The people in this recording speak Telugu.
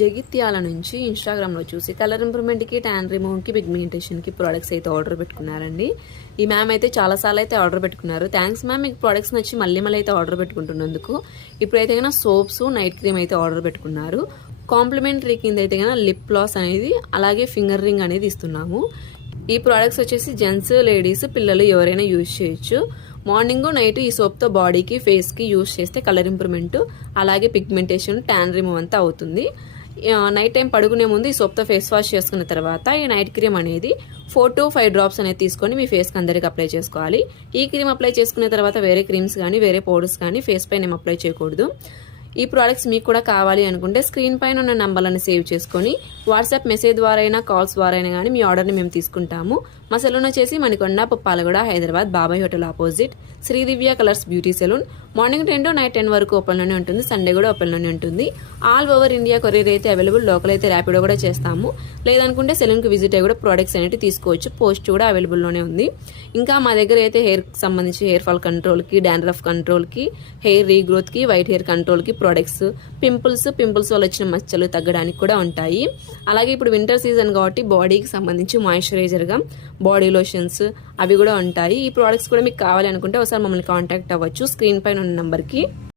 జగిత్యాల నుంచి ఇన్స్టాగ్రామ్లో చూసి కలర్ ఇంప్రూవ్మెంట్కి, ట్యాన్ రిమూవ్కి, పిగ్మెంటేషన్కి ప్రోడక్ట్స్ అయితే ఆర్డర్ పెట్టుకున్నారండి. ఈ మ్యామ్ అయితే చాలాసార్లు అయితే ఆర్డర్ పెట్టుకున్నారు. థ్యాంక్స్ మ్యామ్, మీకు ప్రోడక్ట్స్ నచ్చి మళ్ళీ అయితే ఆర్డర్ పెట్టుకుంటున్నందుకు. ఇప్పుడైతే కన్నా సోప్స్, నైట్ క్రీమ్ అయితే ఆర్డర్ పెట్టుకున్నారు. కాంప్లిమెంటరీ కింద అయితే కన్నా లిప్ గ్లాస్ అనేది, అలాగే ఫింగర్ రింగ్ అనేది ఇస్తున్నాము. ఈ ప్రోడక్ట్స్ వచ్చేసి జెంట్స్, లేడీస్, పిల్లలు ఎవరైనా యూజ్ చేయొచ్చు. మార్నింగ్ నైట్ ఈ సోప్తో బాడీకి, ఫేస్కి యూజ్ చేస్తే కలర్ ఇంప్రూవ్మెంట్, అలాగే పిగ్మెంటేషన్, ట్యాన్ రిమూవ్ అంతా అవుతుంది. నైట్ టైం పడుకునే ముందు ఈ సోప్తో ఫేస్ వాష్ చేసుకున్న తర్వాత ఈ నైట్ క్రీమ్ అనేది 4 to 5 డ్రాప్స్ అనేది తీసుకొని మీ ఫేస్కి అందరికి అప్లై చేసుకోవాలి. ఈ క్రీమ్ అప్లై చేసుకున్న తర్వాత వేరే క్రీమ్స్ కానీ, వేరే పౌడర్స్ కానీ ఫేస్ పైన ఏం అప్లై చేయకూడదు. ఈ ప్రోడక్ట్స్ మీకు కూడా కావాలి అనుకుంటే స్క్రీన్ పైన ఉన్న నంబర్లను సేవ్ చేసుకొని వాట్సాప్ మెసేజ్ ద్వారా అయినా, కాల్స్ ద్వారా అయినా కానీ మీ ఆర్డర్ని మేము తీసుకుంటాము. మా సెలూన్ వచ్చేసి Manikonda, Puppalaguda, Hyderabad, Babai hotel opposite, Sridivya colours beauty salon. Morning 10 to night 10 వరకు ఓపెన్లోనే ఉంటుంది. సండే కూడా ఓపెన్లోనే ఉంటుంది. ఆల్ ఓవర్ ఇండియా కొరియర్ అయితే అవైలబుల్. లోకల్ అయితే ర్యాపిడో కూడా చేస్తాము. లేదనుకుంటే సెలూన్కి విజిట్ అయ్యి కూడా ప్రోడక్ట్స్ అనేవి తీసుకోవచ్చు. పోస్ట్ కూడా అవైలబుల్లోనే ఉంది. ఇంకా మా దగ్గర అయితే హెయిర్కి సంబంధించి హెయిర్ ఫాల్ కంట్రోల్కి, డాండ్రఫ్ కంట్రోల్కి, హెయిర్ రీగ్రోత్కి, వైట్ హెయిర్ కంట్రోల్కి ప్రోడక్ట్స్, పింపుల్స్ వల్ల వచ్చిన మచ్చలు తగ్గడానికి కూడా ఉంటాయి. అలాగే ఇప్పుడు వింటర్ సీజన్ కాబట్టి బాడీకి సంబంధించి మాయిశ్చరైజర్గా బాడీ లోషన్స్ అవి కూడా ఉంటాయి. ఈ ప్రోడక్ట్స్ కూడా మీకు కావాలి అనుకుంటే ఒకసారి మమ్మల్ని కాంటాక్ట్ అవ్వచ్చు స్క్రీన్ పైన ఉన్న నెంబర్కి.